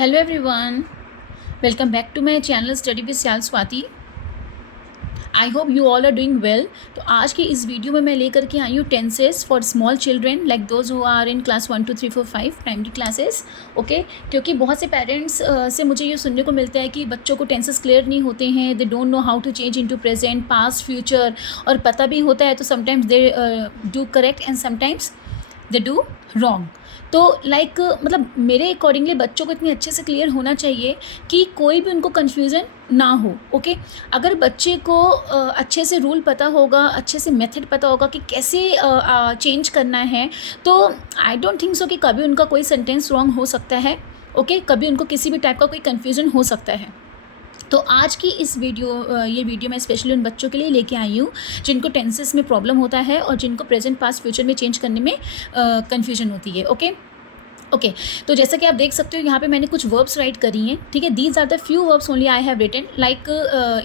Hello everyone, welcome back to my channel study with Siyal Swati. I hope you all are doing well. तो आज की इस video में मैं लेकर के आई हूँ tenses for small children like those who are in class 1 2 3 4 5 primary classes. Okay, क्योंकि बहुत से पेरेंट्स से मुझे ये सुनने को मिलता है कि बच्चों को टेंसेस क्लियर नहीं होते हैं, they don't know how to change into present, past, future, और पता भी होता है तो sometimes they do correct and sometimes they do wrong. तो मतलब मेरे अकॉर्डिंगली बच्चों को इतने अच्छे से क्लियर होना चाहिए कि कोई भी उनको कन्फ्यूज़न ना हो। ओके, अगर बच्चे को अच्छे से रूल पता होगा, अच्छे से मेथड पता होगा कि कैसे चेंज करना है, तो आई डोंट थिंक सो कि कभी उनका कोई सेंटेंस रॉन्ग हो सकता है। ओके, कभी उनको किसी भी टाइप का कोई कन्फ्यूज़न हो सकता है। तो आज की इस ये वीडियो मैं स्पेशली उन बच्चों के लिए लेके आई हूँ जिनको टेंसेस में प्रॉब्लम होता है और जिनको प्रेजेंट पास्ट फ्यूचर में चेंज करने में कन्फ्यूजन होती है। ओके, तो जैसा कि आप देख सकते हो यहाँ पे मैंने कुछ वर्ब्स राइट करी हैं। ठीक है, these are the few verbs only I have written.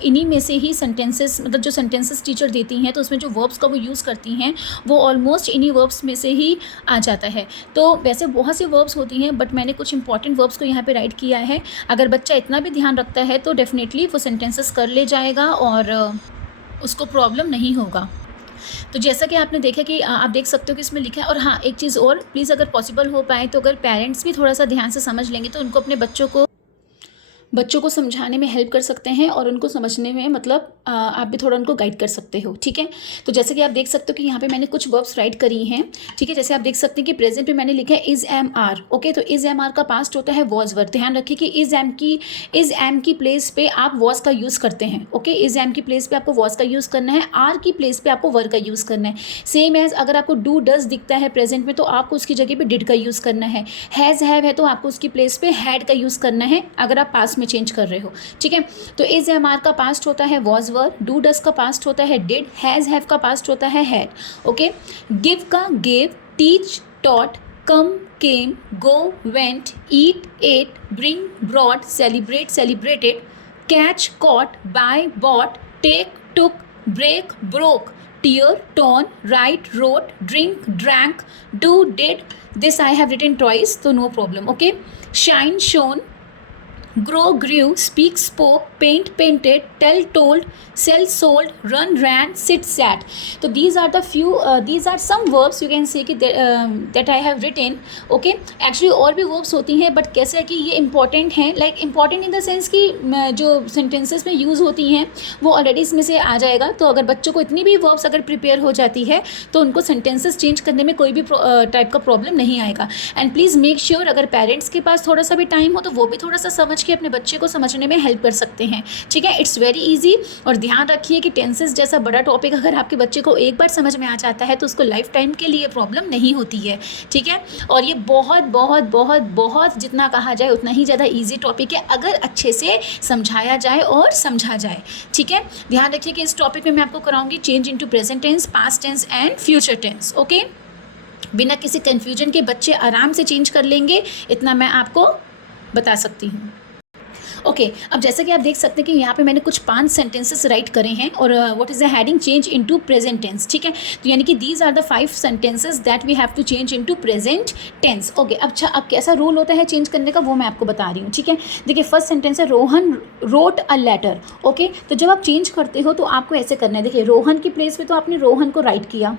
इन्हीं में से ही सेंटेंसेस, मतलब जो सेंटेंसेस टीचर देती हैं तो उसमें जो वर्ब्स का वो यूज़ करती हैं वो ऑलमोस्ट इन्हीं वर्ब्स में से ही आ जाता है। तो वैसे बहुत सी वर्ब्स होती हैं बट मैंने कुछ इंपॉर्टेंट वर्ब्स को यहाँ पर राइट किया है। अगर बच्चा इतना भी ध्यान रखता है तो डेफिनेटली वो सेंटेंसेस कर ले जाएगा और उसको प्रॉब्लम नहीं होगा। तो जैसा कि आपने देखा कि आप देख सकते हो कि इसमें लिखा है। और हाँ, एक चीज़ और, प्लीज़ अगर पॉसिबल हो पाए तो अगर पेरेंट्स भी थोड़ा सा ध्यान से समझ लेंगे तो उनको अपने बच्चों को समझाने में हेल्प कर सकते हैं और उनको समझने में मतलब आप भी थोड़ा उनको गाइड कर सकते हो। ठीक है, तो जैसे कि आप देख सकते हो कि यहाँ पे मैंने कुछ वर्ब्स राइट करी हैं। ठीक है, जैसे आप देख सकते हैं कि प्रेजेंट में मैंने लिखा है इज़ एम आर। ओके, तो इज़ एम आर का पास्ट होता है वॉज वर। ध्यान रखिए कि इज़ एम की प्लेस पे आप वॉज का यूज़ करते हैं। ओके, इज़ एम की प्लेस पे आपको वॉज का यूज़ करना है, आर की प्लेस पे आपको वर का यूज़ करना है। सेम एज अगर आपको डू डज दिखता है प्रेजेंट में तो आपको उसकी जगह पे डिड का यूज़ करना है। हैज़ हैव है तो आपको उसकी प्लेस पे हैड का यूज़ करना है अगर आप पास्ट में चेंज कर रहे हो। ठीक है, तो इज एम आर का पास्ट होता है वॉज वर, डू डस का पास्ट होता है डिड, हैज हैव का पास्ट होता है हैड। ओके, गिव का give, teach taught, come came, go went, eat ate, bring brought, celebrate celebrated, catch caught, buy bought, take took, break broke, tear torn, write wrote, drink drank, do did. This I have written twice तो no problem. Okay, shine shone, grow grew, speak spoke, paint painted, tell told, sell sold, run ran, sit sat. So these are some verbs you can say कि that I have written. Okay, actually और भी verbs होती हैं but कैसे है कि ये important हैं, like important in the sense कि जो sentences में use होती हैं वो ऑलरेडी इसमें से आ जाएगा। तो अगर बच्चों को इतनी भी verbs अगर प्रिपेयर हो जाती है तो उनको sentences चेंज करने में कोई भी टाइप का प्रॉब्लम नहीं आएगा। एंड प्लीज़ मेक श्योर अगर पेरेंट्स के पास थोड़ा सा भी टाइम हो तो वो भी थोड़ा सा समझ के अपने बच्चे को समझने में हेल्प कर सकते हैं। ठीक है, इट्स वेरी इजी। और ध्यान रखिए कि टेंसेस जैसा बड़ा टॉपिक अगर आपके बच्चे को एक बार समझ में आ जाता है तो उसको लाइफ टाइम के लिए प्रॉब्लम नहीं होती है। ठीक है, और ये बहुत बहुत बहुत बहुत जितना कहा जाए उतना ही ज़्यादा ईजी टॉपिक है अगर अच्छे से समझाया जाए और समझा जाए। ठीक है, ध्यान रखिए कि इस टॉपिक में मैं आपको कराऊंगी change into present tense, past tense and future tense. Okay, बिना किसी कन्फ्यूजन के बच्चे आराम से चेंज कर लेंगे, इतना मैं आपको बता सकती हूँ। ओके, अब जैसा कि आप देख सकते हैं कि यहाँ पे मैंने कुछ 5 सेंटेंसेस राइट करे हैं और what is the heading change into present tense. ठीक है, तो यानी कि these are the 5 sentences that we have to change into present tense. Okay, अच्छा अब कैसा रूल होता है चेंज करने का वो मैं आपको बता रही हूँ। ठीक है, देखिए फर्स्ट सेंटेंस है Rohan wrote a letter. Okay, तो जब आप चेंज करते हो तो आपको ऐसे करना है। देखिए रोहन की प्लेस पे तो आपने रोहन को राइट किया।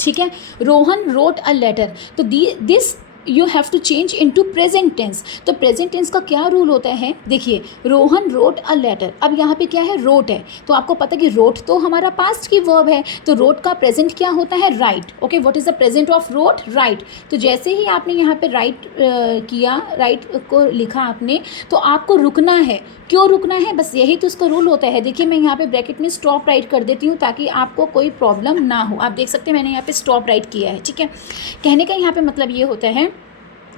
ठीक है, रोहन रोट अ लेटर, तो this you have to change into present tense. तो प्रेजेंट टेंस का क्या रूल होता है, देखिए रोहन रोट अ लेटर, अब यहाँ पे क्या है रोट है, तो आपको पता है कि रोट तो हमारा पास्ट की वर्ब है, तो रोट का प्रेजेंट क्या होता है right. Okay, what is the present of wrote, right. तो जैसे ही आपने यहाँ पे राइट किया, राइट को लिखा आपने, तो आपको रुकना है। क्यों रुकना है, बस यही तो उसका रूल होता है। देखिए मैं यहाँ पे ब्रैकेट में स्टॉप राइट कर देती हूँ ताकि आपको कोई प्रॉब्लम ना हो। आप देख सकते हैं मैंने यहाँ पे स्टॉप राइट किया है। ठीक है, कहने का यहाँ पे मतलब ये होता है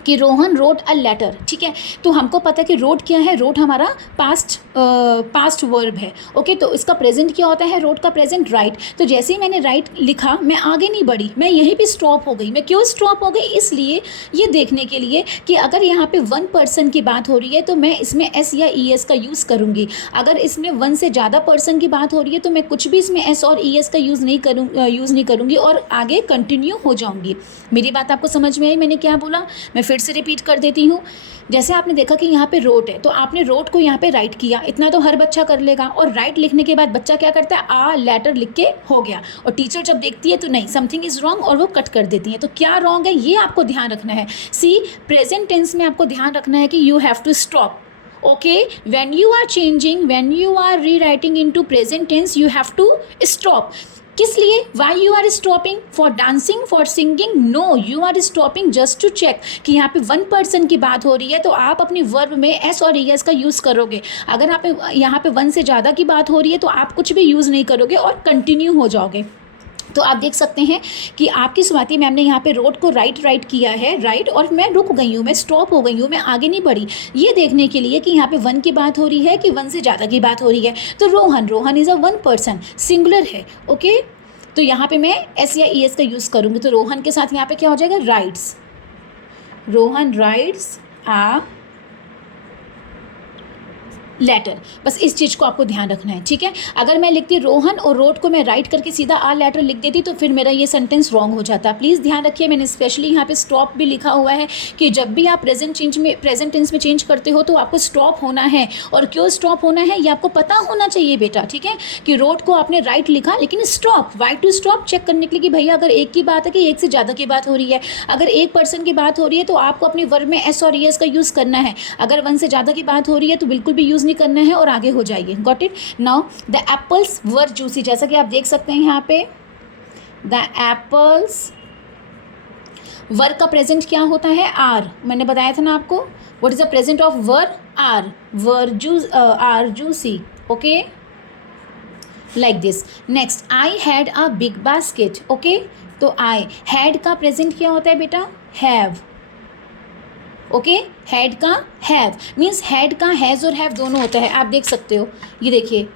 कि रोहन रोट अ लेटर। ठीक है, तो हमको पता है कि रोट क्या है, रोट हमारा पास्ट वर्ब है। ओके, तो इसका प्रेजेंट क्या होता है, रोट का प्रेजेंट राइट। तो जैसे ही मैंने राइट लिखा मैं आगे नहीं बढ़ी, मैं यहीं पे स्टॉप हो गई। मैं क्यों स्टॉप हो गई, इसलिए ये देखने के लिए कि अगर यहाँ पे 1 पर्सन की बात हो रही है तो मैं इसमें एस या ई एस का यूज़ करूँगी। अगर इसमें 1 से ज़्यादा पर्सन की बात हो रही है तो मैं कुछ भी इसमें एस और ई एस का यूज़ नहीं करूँगी और आगे कंटिन्यू हो जाऊँगी। मेरी बात आपको समझ में आई, मैंने क्या बोला, मैं फिर फिर से रिपीट कर देती हूँ। जैसे आपने देखा कि यहाँ पे रोट है, तो आपने रोट को यहाँ पे राइट किया, इतना तो हर बच्चा कर लेगा। और राइट लिखने के बाद बच्चा क्या करता है, आ लेटर लिख के हो गया। और टीचर जब देखती है तो नहीं, समथिंग इज़ रॉन्ग, और वो कट कर देती है। तो क्या रॉन्ग है ये आपको ध्यान रखना है। सी, प्रेजेंट टेंस में आपको ध्यान रखना है कि you have to stop. Okay, when you are changing, when you are rewriting into present tense, you have to stop. किस लिए? Why you are stopping? For dancing, for singing? No, you are stopping just to check कि यहाँ पे one person की बात हो रही है, तो आप अपनी वर्ब में एस और एस का यूज़ करोगे। अगर आप यहाँ पे वन से ज़्यादा की बात हो रही है तो आप कुछ भी यूज़ नहीं करोगे और कंटिन्यू हो जाओगे। तो आप देख सकते हैं कि आपकी स्वाति मैम ने यहाँ पे रोड को राइट किया है, राइट, और मैं रुक गई हूँ, मैं स्टॉप हो गई हूँ, मैं आगे नहीं बढ़ी, ये देखने के लिए कि यहाँ पे वन की बात हो रही है कि वन से ज़्यादा की बात हो रही है। तो Rohan is a one person, singular है। ओके, तो यहाँ पे मैं एस या ई एस का यूज़ करूँगी। तो रोहन के साथ यहाँ पे क्या हो जाएगा, writes. Rohan writes a letter. बस इस चीज़ को आपको ध्यान रखना है, ठीक है। अगर मैं लिखती रोहन और रोड को मैं राइट करके सीधा आ लेटर लिख देती तो फिर मेरा ये सेंटेंस रॉन्ग हो जाता। प्लीज़ ध्यान रखिए, मैंने स्पेशली यहाँ पे स्टॉप भी लिखा हुआ है कि जब भी आप प्रेजेंट टेंस में चेंज करते हो तो आपको स्टॉप होना है। और क्यों स्टॉप होना है ये आपको पता होना चाहिए बेटा, ठीक है। कि रोड को आपने राइट लिखा लेकिन stop, why to stop, check करने के लिए कि भैया अगर एक की बात है कि एक से ज़्यादा की बात हो रही है। अगर एक पर्सन की बात हो रही है तो आपको अपने वर्ब में एस और एस का यूज़ करना है। अगर वन से ज़्यादा की बात हो रही है तो बिल्कुल भी यूज़ नहीं करना है और आगे हो जाइए। Got it. Now the apples were juicy, जैसा कि आप देख सकते हैं यहाँ पे द एप्पल्स, वर का प्रेजेंट क्या होता है, आर। मैंने बताया था ना आपको, what is the present of were, are, are juicy. Okay, like this. Next, I had a big basket. Okay, तो आई हैड का प्रेजेंट क्या होता है बेटा, हैव। ओके, हैड का हैव मीन्स हैड का हैज़ और हैव दोनों होता है। आप देख सकते हो, ये देखिए,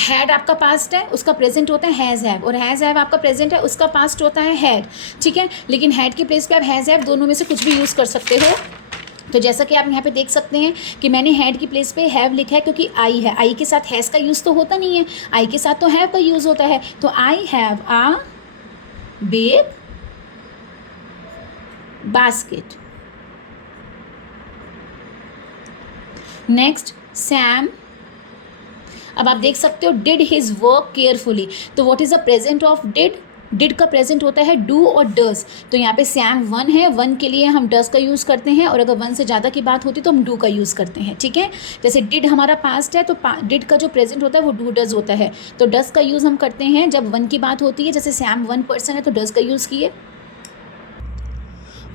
हैड आपका पास्ट है, उसका प्रेजेंट होता है हैज़ हैव, और हैज़ हैव आपका प्रेजेंट है, उसका पास्ट होता है हैड, ठीक है। लेकिन हैड के प्लेस पे आप हैज़ हैव दोनों में से कुछ भी यूज़ कर सकते हो। तो जैसा कि आप यहाँ पे देख सकते हैं कि मैंने हैड की प्लेस पे हैव लिखा है क्योंकि आई है, आई के साथ हैज़ का यूज़ तो होता नहीं है, आई के साथ तो हैव का यूज़ होता है। तो I have a big basket. Next, Sam, अब आप देख सकते हो डिड हिज वर्क केयरफुली। तो what is the present of did, did का प्रेजेंट होता है डू और डज। तो यहाँ पे सैम वन है, वन के लिए हम डज का यूज़ करते हैं, और अगर वन से ज़्यादा की बात होती तो हम डू का यूज़ करते हैं, ठीक है। जैसे डिड हमारा पास्ट है तो डिड का जो प्रेजेंट होता है वो डू डज होता है। तो डज का यूज़ हम करते हैं जब वन की बात होती है, जैसे सैम वन पर्सन है तो डज का यूज़ किए।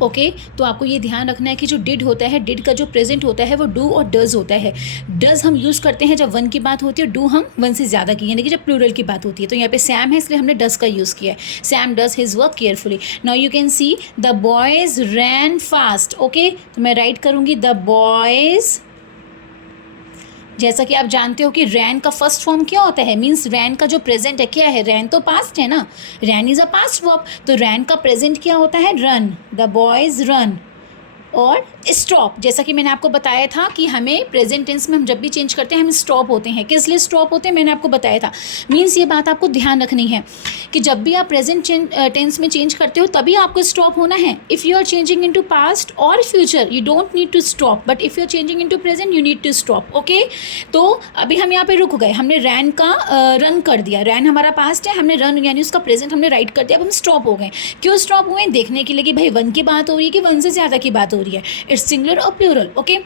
ओके, तो आपको ये ध्यान रखना है कि जो डिड होता है, डिड का जो प्रेजेंट होता है वो डू और डज होता है। डज हम यूज़ करते हैं जब वन की बात होती है, डू हम वन से ज़्यादा की, यानी कि जब प्लूरल की बात होती है। तो यहाँ पे सैम है इसलिए हमने डज का यूज़ किया है। Sam does his work carefully. Now you can see the boys ran fast. Okay, तो मैं राइट करूँगी द बॉयज़। जैसा कि आप जानते हो कि रैन का फर्स्ट फॉर्म क्या होता है, मीन्स रैन का जो प्रेजेंट है क्या है, रैन तो पास्ट है ना, रैन इज़ अ पास्ट वर्ब। तो रैन का प्रेजेंट क्या होता है, रन, द बॉयज़ रन। और स्टॉप, जैसा कि मैंने आपको बताया था कि हमें प्रेजेंट टेंस में हम जब भी चेंज करते हैं हम स्टॉप होते हैं। किस लिए स्टॉप होते हैं मैंने आपको बताया था। मीन्स ये बात आपको ध्यान रखनी है कि जब भी आप प्रेजेंट टेंस में चेंज करते हो तभी आपको स्टॉप होना है। If you are changing into past or future you don't need to stop, but if you are changing into present you need to stop. Okay, तो अभी हम यहाँ पे रुक गए, हमने रैन का रन कर दिया, रैन हमारा पास्ट है, हमने रन यानी उसका प्रेजेंट हमने राइट कर दिया, अब हम स्टॉप हो गए। क्यों स्टॉप हुए, देखने के लिए कि भाई वन की बात हो रही है कि वन से ज़्यादा की बात हो रही है, इट्स सिंगुलर और प्लूरल। ओके,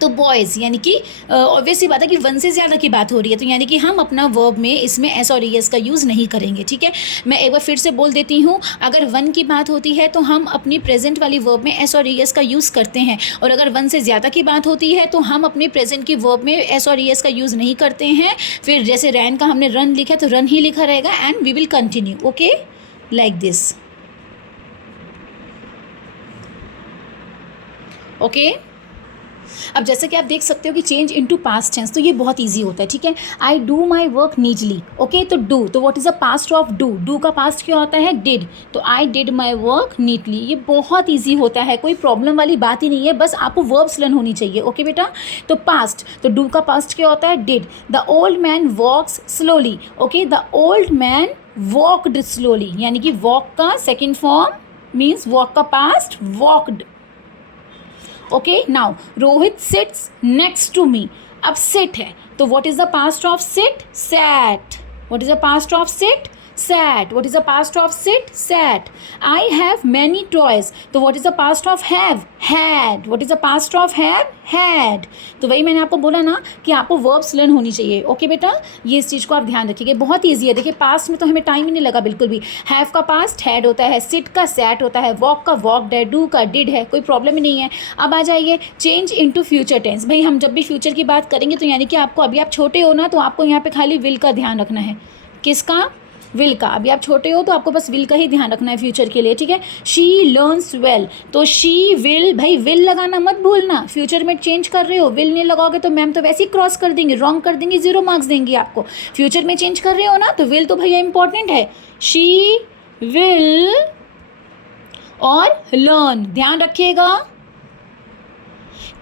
तो बॉयज़ यानी कि ऑब्वियसली बात है कि वन से ज़्यादा की बात हो रही है, तो यानी कि हम अपना वर्ब में इसमें एस और एस का यूज़ नहीं करेंगे, ठीक है। मैं एक बार फिर से बोल देती हूँ, अगर वन की बात होती है तो हम अपनी प्रेजेंट वाली वर्ब में एस और एस का यूज़ करते हैं, और अगर वन से ज़्यादा की बात होती है तो हम अपने प्रेजेंट की वर्ब में एस और एस का यूज़ नहीं करते हैं। फिर जैसे रैन का हमने रन लिखा तो रन ही लिखा रहेगा, and we will continue. Okay, like this. Okay, अब जैसे कि आप देख सकते हो कि चेंज इनटू पास्ट टेंस, तो ये बहुत इजी होता है, ठीक है। I do my work neatly. Okay, तो डू, तो what is the past of do, do का पास्ट क्या होता है, डिड। तो I did my work neatly, ये बहुत इजी होता है, कोई प्रॉब्लम वाली बात ही नहीं है, बस आपको वर्ब्स लर्न होनी चाहिए। ओके बेटा, तो पास्ट, तो डू का पास्ट क्या होता है, did. The old man walks slowly. Okay, the old man walked slowly, यानी कि वॉक का सेकेंड फॉर्म मीन्स वॉक का past walked. Okay, now Rohit sits next to me. अब सिट है तो what is the past of sit? Sat. What is the past of sit? sat. What is the past of sit? Sat. I have many toys. तो what is the past of have? Had. What is the past of have? Had. तो वही मैंने आपको बोला ना कि आपको verbs learn होनी चाहिए. ओके बेटा, ये इस चीज़ को आप ध्यान रखिएगा, बहुत ईजी है. देखिए पास्ट में तो हमें टाइम ही नहीं लगा बिल्कुल भी. हैव का पास्ट हैड होता है, सिट का सैट होता है, वॉक का वॉकड है, डू का डिड है, कोई प्रॉब्लम ही नहीं है. अब आ जाइए चेंज इनटू फ्यूचर टेंस. भाई हम जब भी फ्यूचर की बात करेंगे तो यानी कि आपको, अभी आप छोटे हो ना, तो आपको यहाँ पे खाली विल का ध्यान रखना है. किसका? विल का. अभी आप छोटे हो तो आपको बस विल का ही ध्यान रखना है फ्यूचर के लिए, ठीक है. शी लर्न्स वेल, तो शी विल, भाई विल लगाना मत भूलना. फ्यूचर में चेंज कर रहे हो, विल नहीं लगाओगे तो मैम तो वैसे ही क्रॉस कर देंगे, रॉन्ग कर देंगे, 0 मार्क्स देंगी आपको. फ्यूचर में चेंज कर रहे हो ना तो विल तो भैया इंपॉर्टेंट है. शी विल और लर्न, ध्यान रखिएगा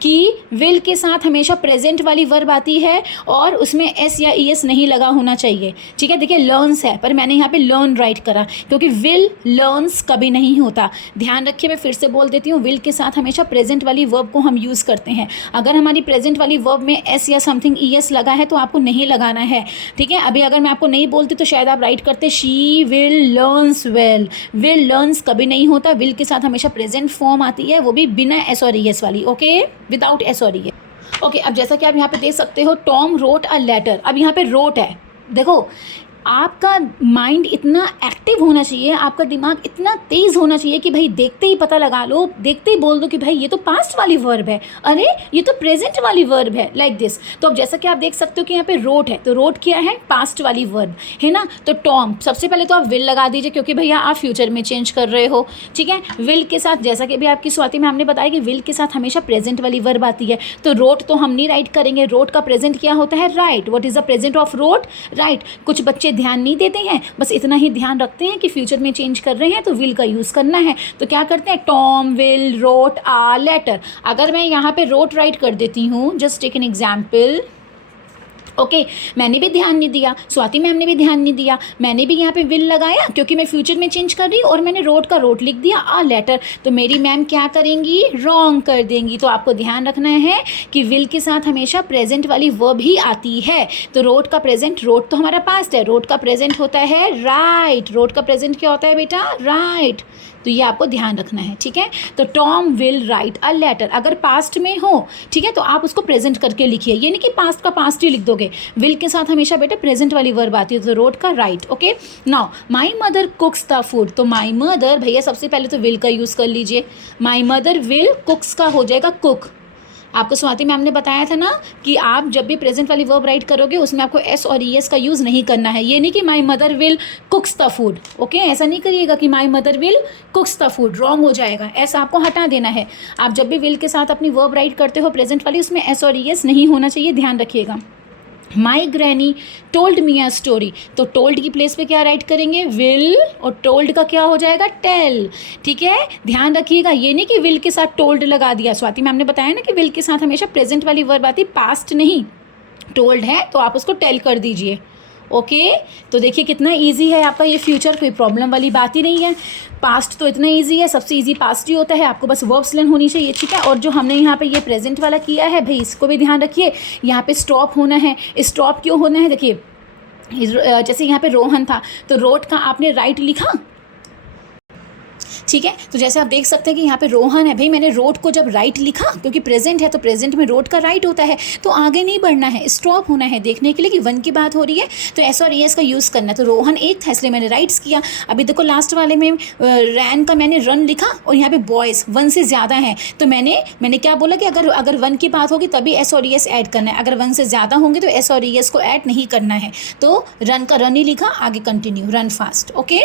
कि विल के साथ हमेशा प्रेजेंट वाली वर्ब आती है और उसमें एस या ई एस नहीं लगा होना चाहिए, ठीक है. देखिए लर्न्स है पर मैंने यहाँ पे लर्न राइट करा क्योंकि विल लर्न्स कभी नहीं होता. ध्यान रखिए, मैं फिर से बोल देती हूँ, विल के साथ हमेशा प्रेजेंट वाली वर्ब को हम यूज़ करते हैं. अगर हमारी प्रेजेंट वाली वर्ब में एस या समथिंग ई एस लगा है तो आपको नहीं लगाना है, ठीक है. अभी अगर मैं आपको नहीं बोलती तो शायद आप राइट करते she will learns well. Will learns कभी नहीं होता. विल के साथ हमेशा प्रेजेंट फॉर्म आती है, वो भी बिना एस और ई एस वाली. ओके, विदाउट एस और ई. ओके, अब जैसा कि आप यहाँ पे देख सकते हो, टॉम रोट अ लेटर. अब यहाँ पे रोट है. देखो आपका माइंड इतना एक्टिव होना चाहिए, आपका दिमाग इतना तेज़ होना चाहिए कि भाई देखते ही पता लगा लो, देखते ही बोल दो कि भाई ये तो पास्ट वाली वर्ब है, अरे ये तो प्रेजेंट वाली वर्ब है, लाइक दिस. तो अब जैसा कि आप देख सकते हो कि यहाँ पे रोट है, तो रोट क्या है? पास्ट वाली वर्ब है ना. तो टॉम, सबसे पहले तो आप विल लगा दीजिए क्योंकि भैया आप फ्यूचर में चेंज कर रहे हो, ठीक है. विल के साथ, जैसा कि अभी आपकी स्वाति में हमने बताया कि विल के साथ हमेशा प्रेजेंट वाली वर्ब आती है, तो रोट तो हम नहीं राइट करेंगे. रोट का प्रेजेंट क्या होता है? Right. What is the present of wrote? Right. कुछ बच्चे ध्यान नहीं देते हैं, बस इतना ही ध्यान रखते हैं कि फ्यूचर में चेंज कर रहे हैं तो विल का यूज़ करना है. तो क्या करते हैं? Tom will wrote a letter. अगर मैं यहाँ पे रोट राइट कर देती हूँ, just take an example. Okay, मैंने भी ध्यान नहीं दिया, स्वाति मैम ने भी ध्यान नहीं दिया, मैंने भी यहाँ पे विल लगाया क्योंकि मैं फ्यूचर में चेंज कर रही हूँ और मैंने रोट का रोट लिख दिया आ लेटर. तो मेरी मैम क्या करेंगी? रॉन्ग कर देंगी. तो आपको ध्यान रखना है कि विल के साथ हमेशा प्रेजेंट वाली वर्ब ही आती है. तो रोट का प्रेजेंट, रोट तो हमारा पास्ट है, रोट का प्रेजेंट होता है राइट. रोट का प्रेजेंट क्या होता है बेटा? राइट. तो ये आपको ध्यान रखना है, ठीक है. तो Tom will write a letter, अगर पास्ट में हो, ठीक है, तो आप उसको प्रेजेंट करके लिखिए. ये नहीं कि पास्ट का पास्ट ही लिख दोगे. विल के साथ हमेशा बेटा प्रेजेंट वाली वर्ब आती है, तो रोट का right. Okay, now my mother कुक्स the food. तो माई मदर, भैया सबसे पहले तो विल का यूज़ कर लीजिए. माई मदर विल कुक्स का हो जाएगा कुक. आपको स्वाति मैम ने बताया था ना कि आप जब भी प्रेजेंट वाली वर्ब राइट करोगे उसमें आपको एस और ई एस का यूज़ नहीं करना है. ये नहीं कि my mother will कुक्स the food. Okay, ऐसा नहीं करिएगा कि my mother will कुक्स the food, wrong हो जाएगा. ऐसा आपको हटा देना है. आप जब भी विल के साथ अपनी वर्ब राइट करते हो प्रेजेंट वाली, उसमें एस और ई एस नहीं होना चाहिए, ध्यान रखिएगा. My granny told me a story. तो टोल्ड की प्लेस पे क्या राइट करेंगे? विल, और टोल्ड का क्या हो जाएगा? टेल. ठीक है, ध्यान रखिएगा. ये नहीं कि विल के साथ टोल्ड लगा दिया. स्वाति मैम ने बताया ना कि विल के साथ हमेशा प्रेजेंट वाली वर्ब आती, पास्ट नहीं. टोल्ड है तो आप उसको टेल कर दीजिए. ओके, तो देखिए कितना इजी है आपका ये फ्यूचर, कोई प्रॉब्लम वाली बात ही नहीं है. पास्ट तो इतना इजी है, सबसे इजी पास्ट ही होता है. आपको बस वर्ब्स लर्न होनी चाहिए, ठीक है. और जो हमने यहाँ पे ये प्रेजेंट वाला किया है भाई, इसको भी ध्यान रखिए. यहाँ पे स्टॉप होना है. स्टॉप क्यों होना है? देखिए जैसे यहाँ पे रोहन था तो रोट का आपने राइट लिखा, ठीक है. तो जैसे आप देख सकते हैं कि यहाँ पे रोहन है, भाई मैंने रोट को जब राइट लिखा क्योंकि प्रेजेंट है तो प्रेजेंट में रोट का राइट होता है, तो आगे नहीं बढ़ना है, स्टॉप होना है देखने के लिए कि वन की बात हो रही है, तो एस और एस का यूज़ करना है. तो रोहन एक था इसलिए मैंने राइट्स किया. अभी देखो लास्ट वाले में रैन का मैंने रन लिखा और यहाँ पे बॉयज़ वन से ज़्यादा हैं, तो मैंने क्या बोला कि अगर वन की बात होगी तभी एस और एस ऐड करना है, अगर वन से ज़्यादा होंगे तो एस और एस को ऐड नहीं करना है. तो रन का रन ही लिखा, आगे कंटिन्यू, रन फास्ट. ओके.